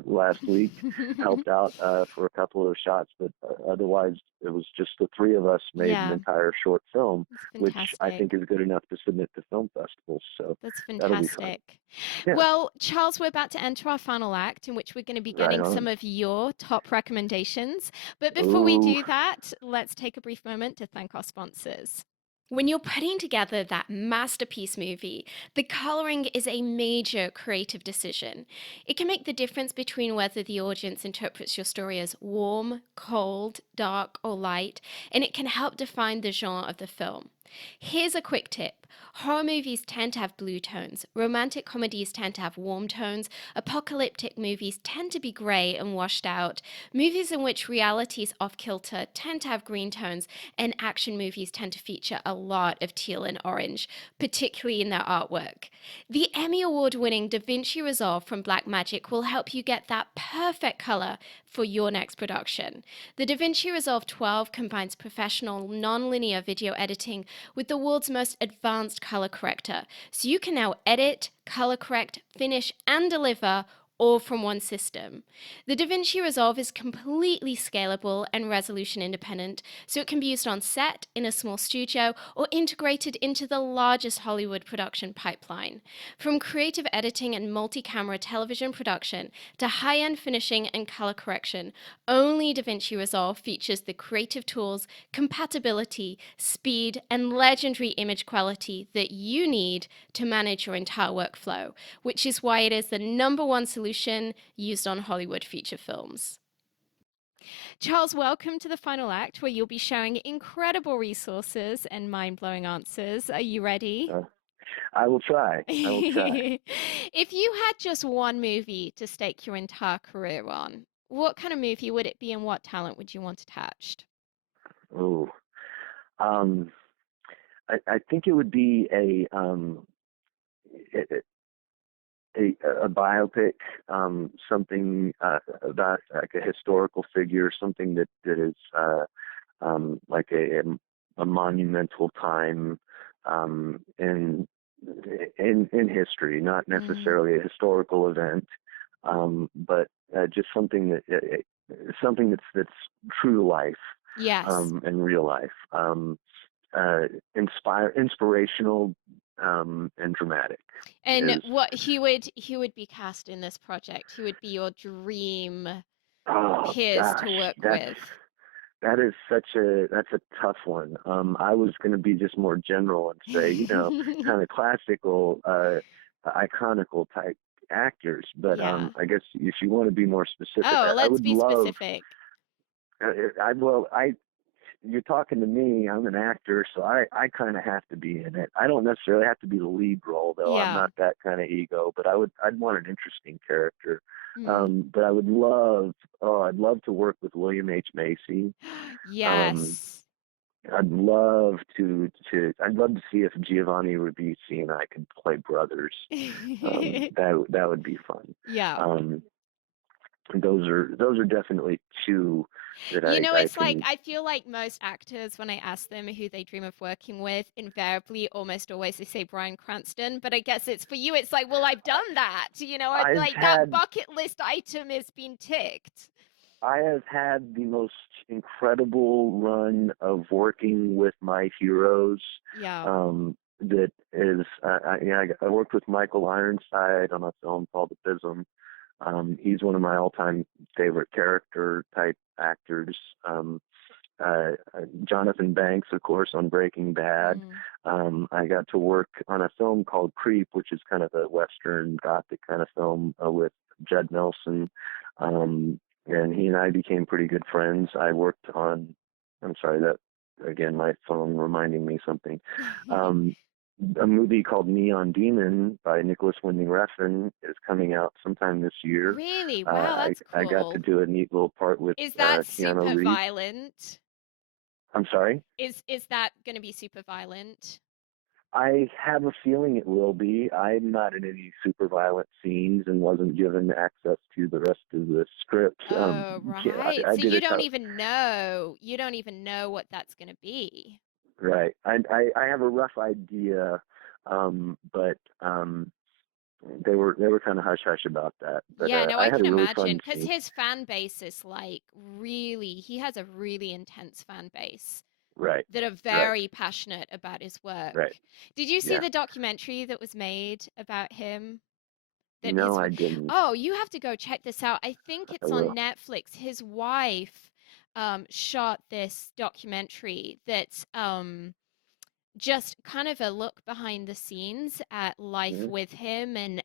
last week, helped out for a couple of shots. But otherwise, it was just the three of us made an Yeah, entire short film, that's which I fantastic. think is good enough to submit to film festivals. So That's that'll be fun. fantastic. Yeah, Well, Charles, we're about to enter our final act in which we're going to be right getting some on. of your top recommendations. But before we Oh, do that, let's take a brief moment to thank our sponsors. When you're putting together that masterpiece movie, the coloring is a major creative decision. It can make the difference between whether the audience interprets your story as warm, cold, dark, or light, and it can help define the genre of the film. Here's a quick tip. Horror movies tend to have blue tones, romantic comedies tend to have warm tones, apocalyptic movies tend to be grey and washed out, movies in which reality is off kilter tend to have green tones, and action movies tend to feature a lot of teal and orange, particularly in their artwork. The Emmy Award winning Da Vinci Resolve from Blackmagic will help you get that perfect color for your next production. The Da Vinci Resolve 12 combines professional non-linear video editing with the world's most advanced color corrector, so you can now edit, color correct, finish, and deliver all from one system. The DaVinci Resolve is completely scalable and resolution independent, so it can be used on set, in a small studio, or integrated into the largest Hollywood production pipeline. From creative editing and multi camera television production to high end finishing and color correction, only DaVinci Resolve features the creative tools, compatibility, speed, and legendary image quality that you need to manage your entire workflow, which is why it is the number one solution used on Hollywood feature films. Charles, welcome to the final act where you'll be sharing incredible resources and mind blowing answers. Are you ready? uh, I will try. I will try. If you had just one movie to stake your entire career on, what kind of movie would it be and what talent would you want attached? Oh, um, I think it would be a biopic, something about like a historical figure, something that is like a monumental time in in history, not Mm. necessarily a historical event, but just something that's true to life, Yes. and real life, inspirational, and dramatic And is. what he would be cast in this project? Who would be your dream Oh peers to gosh, work with? that's a tough one. I was going to be just more general and say, kind of classical, iconical type actors. But Yeah. I guess if you want to be more specific, Oh, I let's would be love. specific. Well, you're talking to me. I'm an actor, so I kind of have to be in it. I don't necessarily have to be the lead role, though. I'm Yeah. not that kind of ego. But I'd want an interesting character. Mm. But I'd love to work with William H. Macy. Um, Yes. I'd love to see if Giovanni Ribisi and I could play brothers. That would be fun. Yeah. Um, those are definitely two that You know, I it's like can. I feel like most actors, when I ask them who they dream of working with, invariably, almost always they say Bryan Cranston. But I guess it's for you, it's like, well, I've done that. I've Like that had bucket list item has been ticked. I have had the most incredible run of working with my heroes. Yeah. That is, I worked with Michael Ironside on a film called The Bism. He's one of my all-time favorite character type actors. Jonathan Banks, of course, on Breaking Bad. Mm. I got to work on a film called Creep, which is kind of a Western Gothic kind of film with Judd Nelson. And he and I became pretty good friends. I'm sorry, that, again, my phone reminding me something. Um, a movie called Neon Demon by Nicholas Winding Refn is coming out sometime this year. Really? Wow, that's I got to cool. do a neat little part with Is that Keanu super Reeves. violent? I'm sorry. Is that going to be super violent? I have a feeling it will be. I'm not in any super violent scenes and wasn't given access to the rest of the script. Oh, right. I So did you a don't couple. even know. You don't even know what that's going to be. Right. I have a rough idea, but they were kind of hush hush about that. But Yeah, no, I I had can a really imagine fun because scene. his fan base is like really, he has a really intense fan base Right. that are Right. very passionate about his work. Right. Did you see Yeah. the documentary that was made about him? That No, his, I didn't. oh, you have to go check this out. I think I it's on will. Netflix. His wife shot this documentary that's just kind of a look behind the scenes at life Mhm. with him and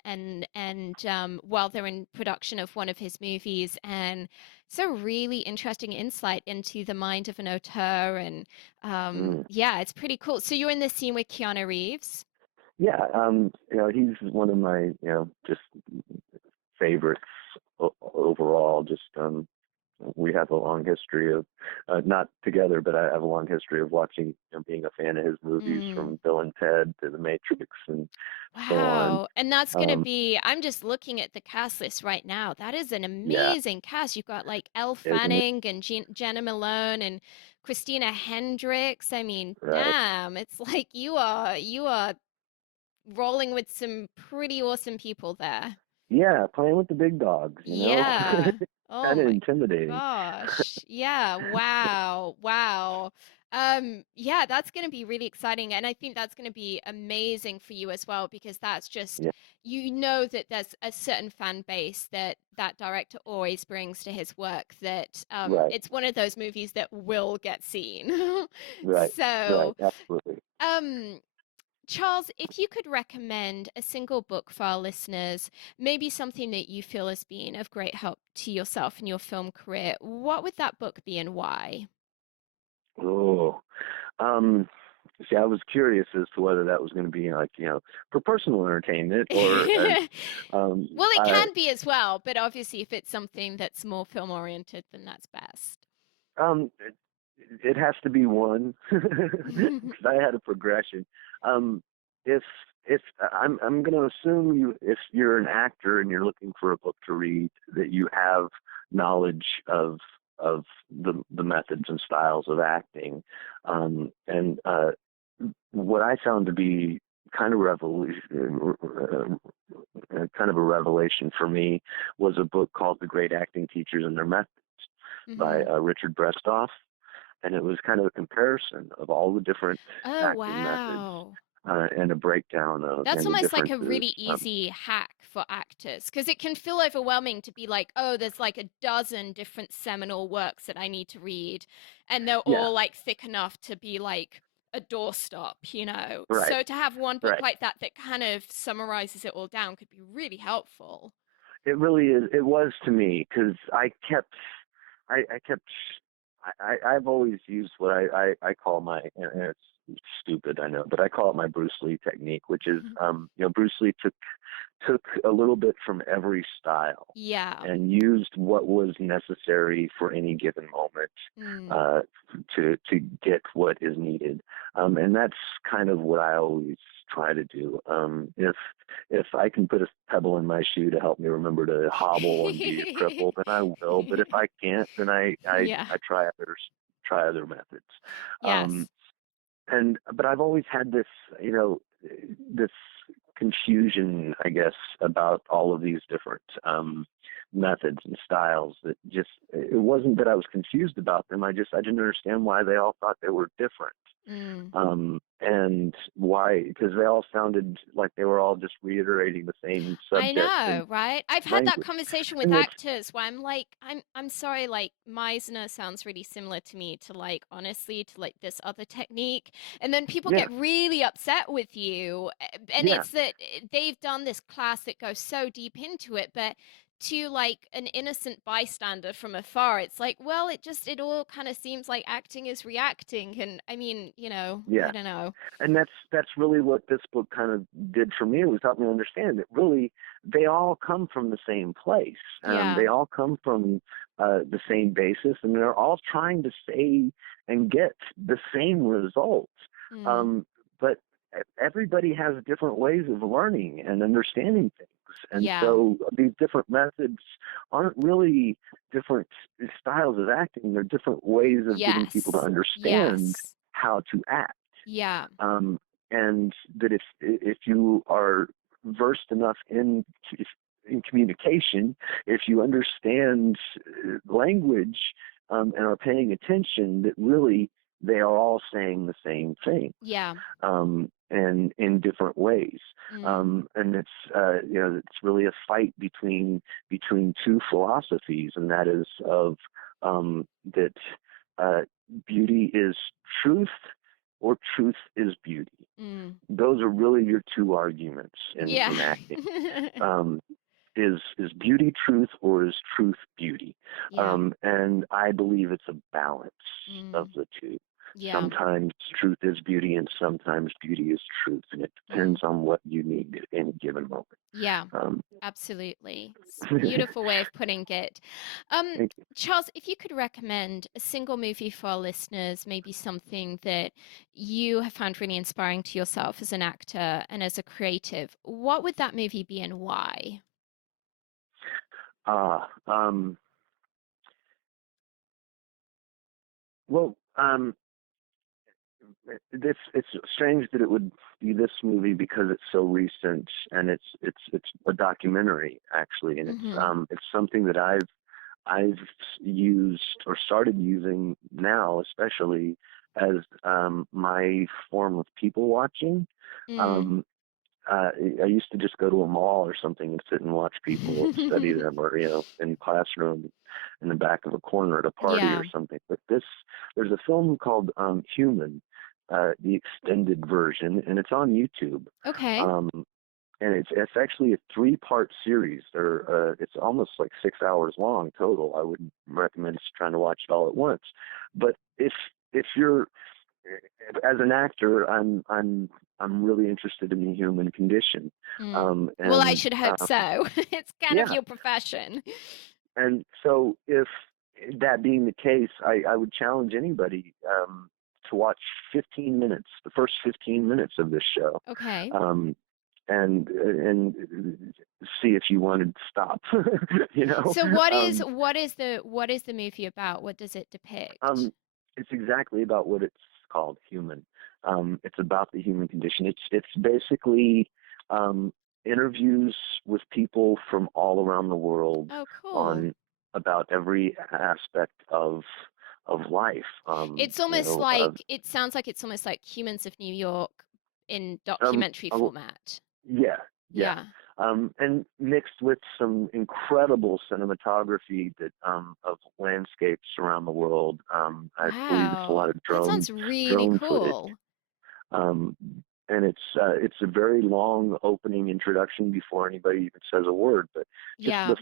while they're in production of one of his movies, and it's a really interesting insight into the mind of an auteur. And Mm. yeah, it's pretty cool. So you're in the scene with Keanu Reeves. Yeah. He's one of my, just favorites overall. Just we have a long history of not together, but I have a long history of watching, being a fan of his movies, Mm. from Bill and Ted to The Matrix and so on. Wow. And that's going to Um, be, I'm just looking at the cast list right now. That is an yeah, amazing cast. You've got like Elle isn't it? Fanning and Jenna Malone and Christina Hendricks. I mean, Right. damn, it's like you are rolling with some pretty awesome people there. Yeah, playing with the big dogs, Yeah. Oh kind of my intimidating. gosh. Yeah. Wow. Wow. Yeah, that's going to be really exciting. And I think that's going to be amazing for you as well, because that's just, Yeah, you know, that there's a certain fan base that that director always brings to his work, that right, it's one of those movies that will get seen. right, right, So, absolutely. um, Charles, if you could recommend a single book for our listeners, maybe something that you feel has been of great help to yourself in your film career, what would that book be and why? Oh, um, see, I was curious as to whether that was going to be like, for personal entertainment or as, um, Well, it uh, can be as well, but obviously, if it's something that's more film oriented, then that's best. um, it has to be one because I had a progression. Um, if if I'm going to assume if you're an actor and you're looking for a book to read, that you have knowledge of the methods and styles of acting, and what I found to be kind of revolution, kind of a revelation for me was a book called The Great Acting Teachers and Their Methods by Mhm. Richard Brestoff, and it was kind of a comparison of all the different Oh, acting methods wow. and a breakdown of That's any almost like a differences. really easy hack for actors because it can feel overwhelming to be like, oh, there's like a dozen different seminal works that I need to read, and they're Yeah, all like thick enough to be like a doorstop, you know? right, So to have one book right. like that that kind of summarizes it all down could be really helpful. It really is. It was to me because I kept, I've always used what I call my, and it's stupid, I know, but I call it my Bruce Lee technique, which is, Bruce Lee took a little bit from every style Yeah. and used what was necessary for any given moment Mm. uh, to get what is needed, and that's kind of what I always try to do. If I can put a pebble in my shoe to help me remember to hobble and be a cripple, then I will. But if I can't, then Yeah. I try other methods. Um, Yes. but I've always had this, this confusion, I guess, about all of these different methods and styles. That just, it wasn't that I was confused about them. I didn't understand why they all thought they were different. Mm. And why? Because they all sounded like they were all just reiterating the same I subject and know, right? I've had that language. conversation with And it's, actors where I'm like, I'm sorry, like Meisner sounds really similar to me to like honestly to like this other technique. And then people yeah, get really upset with you. And yeah, it's that they've done this class that goes so deep into it, but to like an innocent bystander from afar, it's like, well, it all kind of seems like acting is reacting. And I mean, yeah. I don't know. And that's really what this book kind of did for me. It was helped me understand that really they all come from the same place. Yeah. They all come from the same basis, and they're all trying to say and get the same results. Mm. Um, but everybody has different ways of learning and understanding things. And Yeah. so these different methods aren't really different styles of acting. They're different ways of getting people to Yes. understand Yes. how to act. Yeah. um, and that if you are versed enough in communication, if you understand language and are paying attention, that really they are all saying the same thing, Yeah. and in different ways. Mm. And it's really a fight between two philosophies, and that is of that uh, beauty is truth or truth is beauty. Mm. Those are really your two arguments Yeah. in acting. Um, is beauty truth or is truth beauty? Yeah. And I believe it's a balance of Mm. the two. Yeah. Sometimes truth is beauty and sometimes beauty is truth, and it Mm. depends on what you need at any given moment. Yeah. Um, Absolutely. It's a beautiful way of putting it. Um, thank you. Charles, if you could recommend a single movie for our listeners, maybe something that you have found really inspiring to yourself as an actor and as a creative, what would that movie be and why? Ah, well, it's strange that it would be this movie because it's so recent and it's a documentary actually, and Mm-hmm. it's something that I've used or started using now, especially as my form of people watching. Mm. Um, I used to just go to a mall or something and sit and watch people and study them, or in classroom, in the back of a corner at a party or Yeah. something. But there's a film called Human, the extended version, and it's on YouTube. Okay. Um, and it's actually a three-part series. It's almost like 6 hours long total. I wouldn't recommend just trying to watch it all at once. But if you're as an actor, I'm really interested in the human condition, Mm. Well, I and should hope so. It's kind of yeah, your profession. and so if that being the case, I would challenge anybody to watch 15 minutes, the first 15 minutes of this show, Okay. um, and see if you wanted to stop. you know, So what is um, what is the movie about? What does it depict? it's exactly about what it called Human. It's about the human condition. It's basically um, interviews with people from all around the world Oh, cool. on about every aspect of life. It's almost like it sounds like it's almost like Humans of New York in Um, documentary uh, format. yeah, yeah. Yeah. And mixed with some incredible cinematography that of landscapes around the world. I believe it's a lot Wow. of That sounds really drone footage. cool. Um, and it's a very long opening introduction before anybody even says a word. But just Yeah. the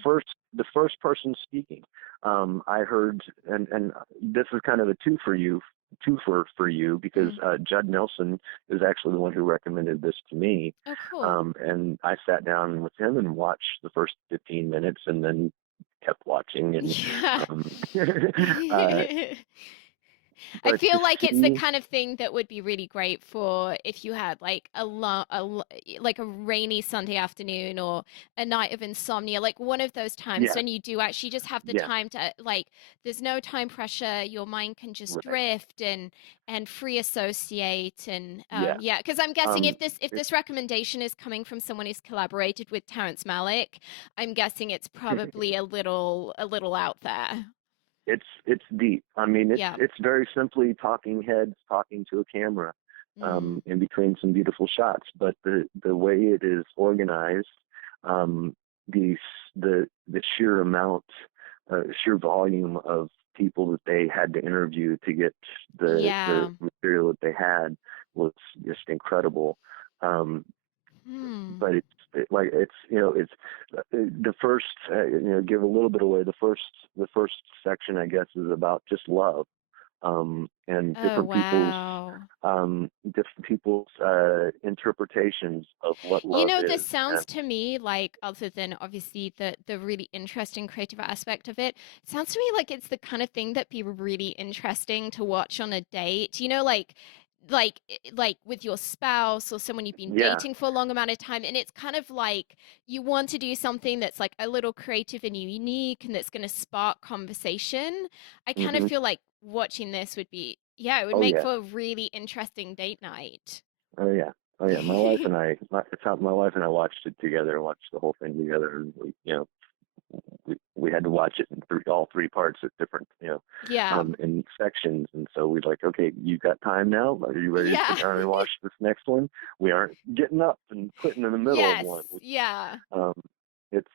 first person speaking, I heard, and this is kind of a twofer for you because Mm. Judd Nelson is actually the one who recommended this to me, Oh, cool. and I sat down with him and watched the first 15 minutes, and then kept watching, and Yeah. um, uh, I but to feel like it's the see, kind of thing that would be really great for if you had like like a rainy Sunday afternoon or a night of insomnia, like one of those times yeah, when you do actually just have the yeah, time to like there's no time pressure, your mind can just right, drift and free associate and yeah. yeah, because I'm guessing Um, if this recommendation is coming from someone who's collaborated with Terrence Malick, I'm guessing it's probably a little out there. it's deep. I mean, Yeah. it's very simply talking heads talking to a camera, Mm. in between some beautiful shots. But the way it is organized, um, the the sheer amount, sheer volume of people that they had to interview to get the Yeah. material that they had was just incredible. Um, Hmm. but like it's it's the first give a little bit away. The first section, I guess, is about just love, and Oh, wow. different people's interpretations of what You love know, this is. sounds And to me like, other than obviously the really interesting creative aspect of it, sounds to me like it's the kind of thing that'd be really interesting to watch on a date. You know, like with your spouse or someone you've been yeah, dating for a long amount of time, and it's kind of like you want to do something that's like a little creative and unique and that's going to spark conversation. I kind of hmm feel like watching this would be, yeah, it would oh make yeah, for a really interesting date night. oh yeah. Oh yeah, my wife and I watched it together, watched the whole thing together, and we had to watch it in all three parts at different, Yeah. in sections. And so we're like, okay, you got time now? Are you ready to Yeah. sit down and watch this next one? We aren't getting up and quitting in the middle of Yes. one. Yeah. Um, it's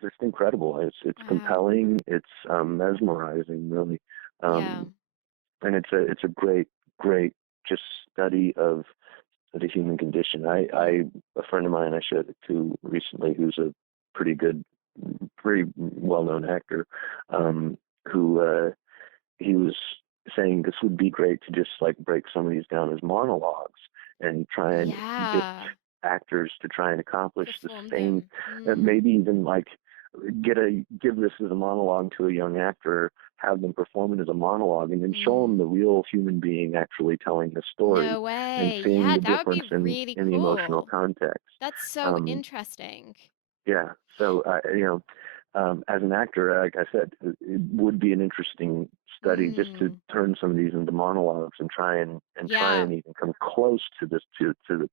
just incredible. It's Wow. compelling. It's mesmerizing, really. Yeah. Um, and it's a great just study of the human condition. Mm. A friend of mine I showed it to recently, who's a pretty good, pretty well-known actor, who he was saying this would be great to just like break some of these down as monologues and try and get Yeah. actors to try and accomplish the Perform same, them. Mm. maybe even like give this as a monologue to a young actor, have them perform it as a monologue, and then show them Mm. the real human being actually telling the story No and way. seeing Yeah, the that would be difference really in the emotional cool. context. That's so Um, interesting. yeah. So, as an actor, like I said, it would be an interesting study just to Mm. turn some of these into monologues and try Yeah. and even come close to this to the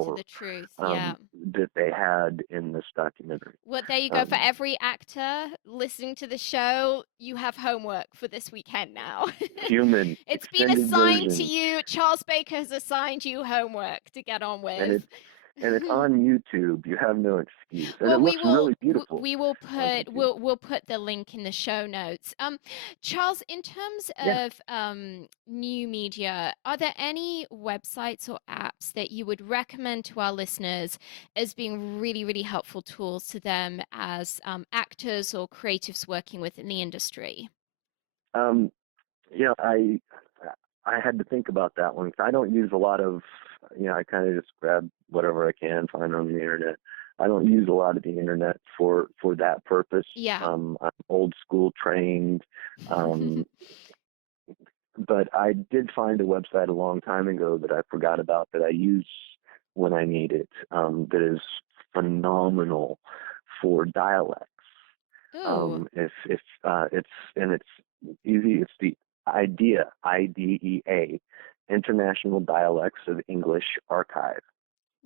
To power the truth. Yeah. that they had in this documentary. Well, there you go. For Um, every actor listening to the show, you have homework for this weekend now. Human It's been extended assigned to version, you. Charles Baker has assigned you homework to get on and with. it's on YouTube. You have no excuse, and it Well, looks really beautiful we will on put YouTube. we'll put the link in the show notes. Charles, in terms Yeah. of new media, are there any websites or apps that you would recommend to our listeners as being really, really helpful tools to them as actors or creatives working within the industry? Um, you know, I had to think about that one. I don't use a lot of, I kind of just grab whatever I can find on the internet. I don't use a lot of the internet for that purpose. Yeah. I'm old school trained, um, but I did find a website a long time ago that I forgot about that I use when I need it. That is phenomenal for dialects. Ooh. If it's easy. It's the IDEA, IDEA, International Dialects of English Archive.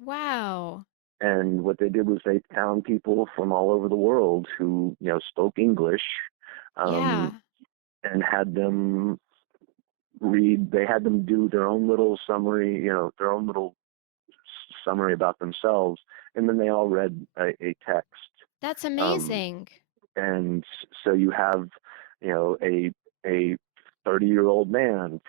Wow. And what they did was they found people from all over the world who, spoke English, um, Yeah. and had them read. They had them do their own little summary, their own little summary about themselves, and then they all read a text. That's Um, amazing. and so you have, a 30-year-old man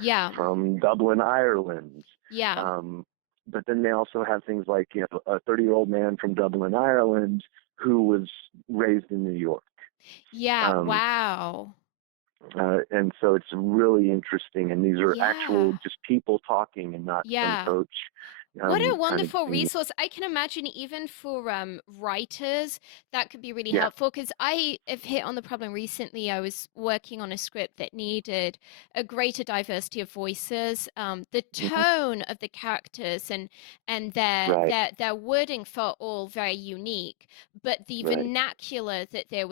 Yeah. from Dublin, Ireland. Yeah. Um, but then they also have things like, a 30-year-old man from Dublin, Ireland, who was raised in New York. Yeah. Um, Wow. and so it's really interesting. And these are actual Yeah. just people talking and not some Yeah. coach What a kind of wonderful thing. resource. I can imagine even for writers, that could be really Yeah. helpful because I have hit on the problem recently. I was working on a script that needed a greater diversity of voices. The Hmm. tone of the characters and their Right. their their wording felt all very unique, but the Right. vernacular that they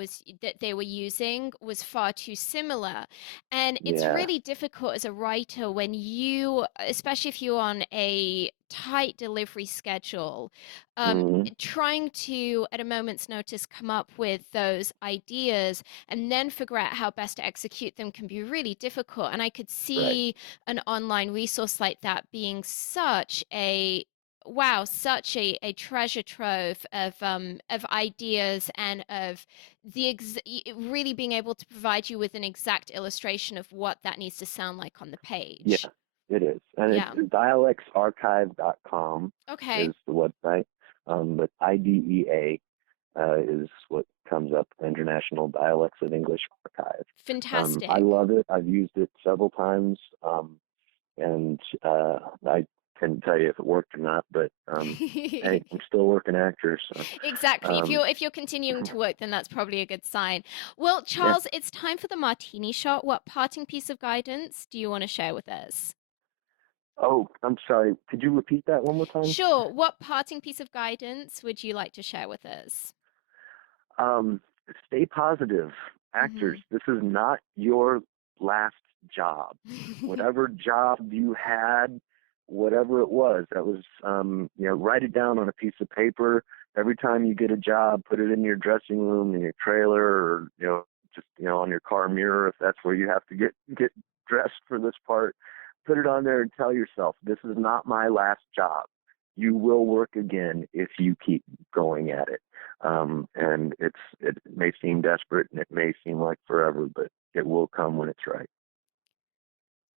were using was far too similar. And it's Yeah. really difficult as a writer when you, especially if you're on a tight delivery schedule, Hmm. trying to, at a moment's notice, come up with those ideas and then figure out how best to execute them can be really difficult. And I could Right. see an online resource like that being such a wow, such a treasure trove of ideas and of really being able to provide you with an exact illustration of what that needs to sound like on the Yeah, page. it is. And Yeah. it's dialectsarchive.com Okay. is the website. But IDEA is what comes up, International Dialects of English Archive. I Fantastic. love it. I've used it several times, and I couldn't tell you if it worked or not, but hey, I'm still working actor, so Exactly. um, If you're continuing to work, then that's probably a good sign. Well, yeah. Charles, it's time for the martini shot. What parting piece of guidance do you want to share with us? Oh, I'm sorry. Could you repeat that one more time? Sure. What parting piece of guidance would you like to share with us? Um, Stay positive, actors. Hmm. This is not your last job. Whatever job you had, whatever it was, that was, write it down on a piece of paper. Every time you get a job, put it in your dressing room, in your trailer, or just on your car mirror if that's where you have to get dressed for this part. Put it on there and tell yourself, this is not my last job. You will work again if you keep going at it. And it may seem desperate and it may seem like forever, but it will come when it's right.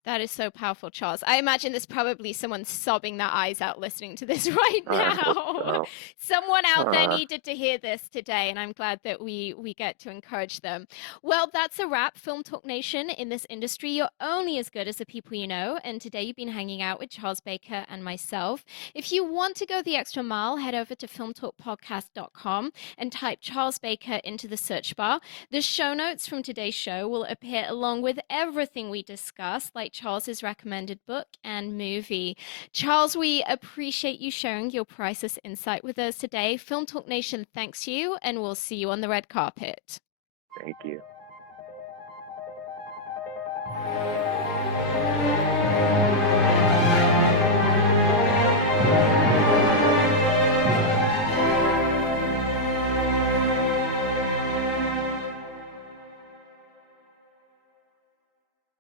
That is so powerful, Charles. I imagine there's probably someone sobbing their eyes out listening to this right I hope now. so. Someone out there Uh, needed to hear this today, and I'm glad that we get to encourage them. Well, that's a wrap, Film Talk Nation. In this industry, you're only as good as the people you know, and today you've been hanging out with Charles Baker and myself. If you want to go the extra mile, head over to filmtalkpodcast.com and type Charles Baker into the search bar. The show notes from today's show will appear along with everything we discussed, like Charles's recommended book and movie. Charles, we appreciate you sharing your priceless insight with us today. Film Talk Nation thanks you, and we'll see you on the red carpet. Thank you.